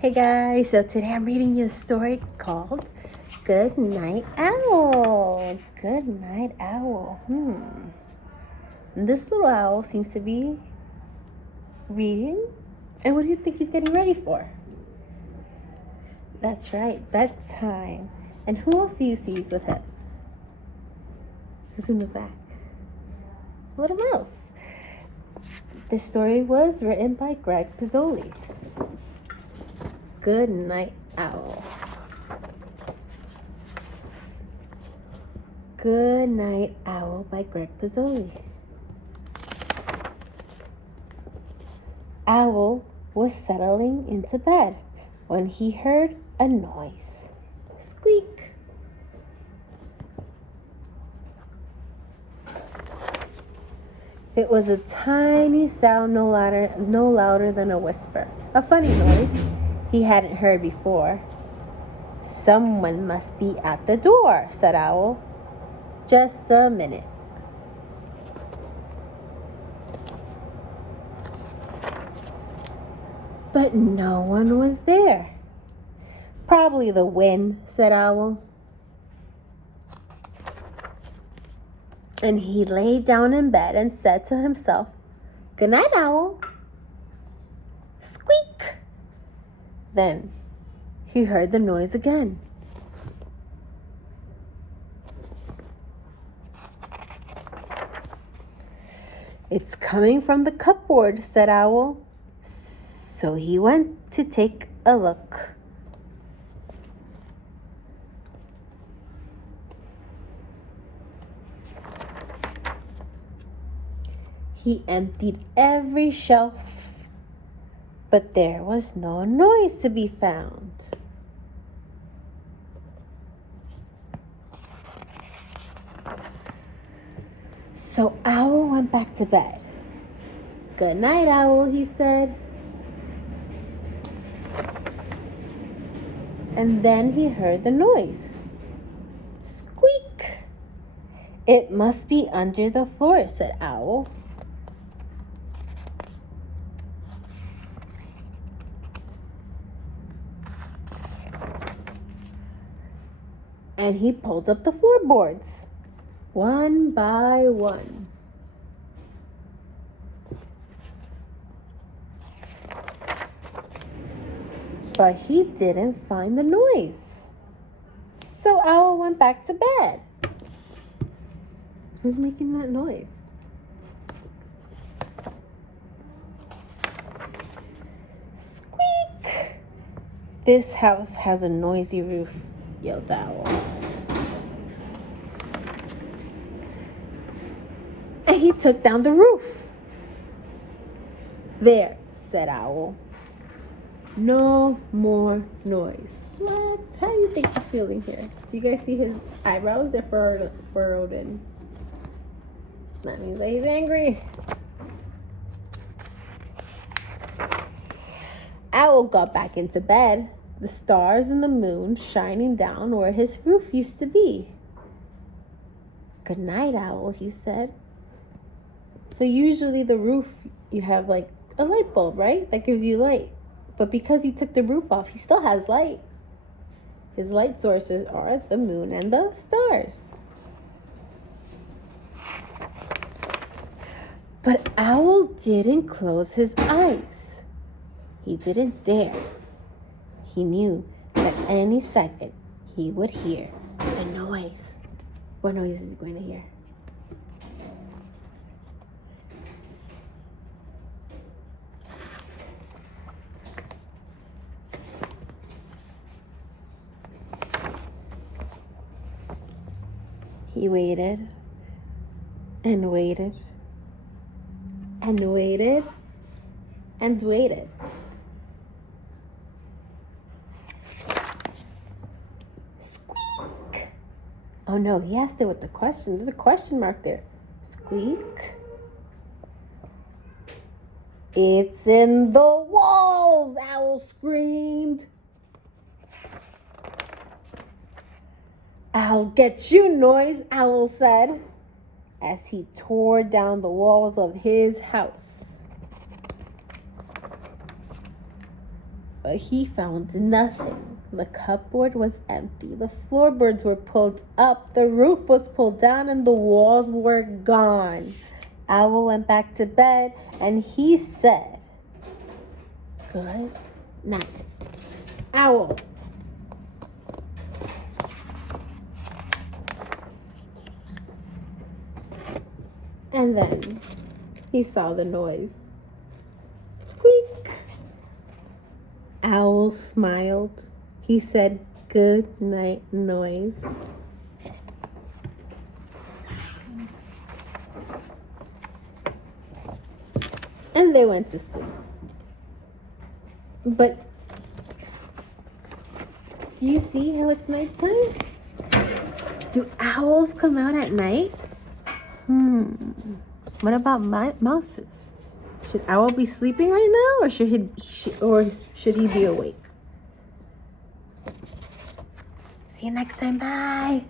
Hey guys, so today I'm reading you a story called Goodnight Owl. Goodnight Owl. And this little owl seems to be reading. And what do you think he's getting ready for? That's right, bedtime. And who else do you see with him? Who's in the back? A little mouse. This story was written by Greg Pizzoli. Goodnight Owl. Goodnight Owl by Greg Pizzoli. Owl was settling into bed when he heard a noise. Squeak. It was a tiny sound, no louder than a whisper. A funny noise he hadn't heard before. Someone must be at the door, said Owl. Just a minute. But no one was there. Probably the wind, said Owl. And he lay down in bed and said to himself, "Good night, Owl." Squeak! Then he heard the noise again. "It's coming from the cupboard," said Owl. So he went to take a look. He emptied every shelf, but there was no noise to be found. So Owl went back to bed. "Good night, Owl," he said. And then he heard the noise. Squeak! "It must be under the floor," said Owl. And he pulled up the floorboards, one by one. But he didn't find the noise. So Owl went back to bed. Who's making that noise? Squeak! "This house has a noisy roof," yelled Owl. And he took down the roof. "There," said Owl. "No more noise." What? How do you think he's feeling here? Do you guys see his eyebrows? They're furrowed in. That means that he's angry. Owl got back into bed, the stars and the moon shining down where his roof used to be. "Good night, Owl," he said. So usually the roof, you have like a light bulb, right? That gives you light. But because he took the roof off, he still has light. His light sources are the moon and the stars. But Owl didn't close his eyes. He didn't dare. He knew that any second he would hear a noise. What noise is he going to hear? He waited and waited and waited and waited. Squeak! Oh no, he asked it with the question. There's a question mark there. Squeak. "It's in the walls," Owl screamed. "I'll get you, noise," Owl said, as he tore down the walls of his house. But he found nothing. The cupboard was empty. The floorboards were pulled up. The roof was pulled down, and the walls were gone. Owl went back to bed, and he said, "Good night." Owl. And then he saw the noise. Squeak. Owl smiled. He said, "Good night, noise." And they went to sleep. But do you see how it's nighttime? Do owls come out at night? What about mouses? Should Owl be sleeping right now, or should he be awake? See you next time. Bye.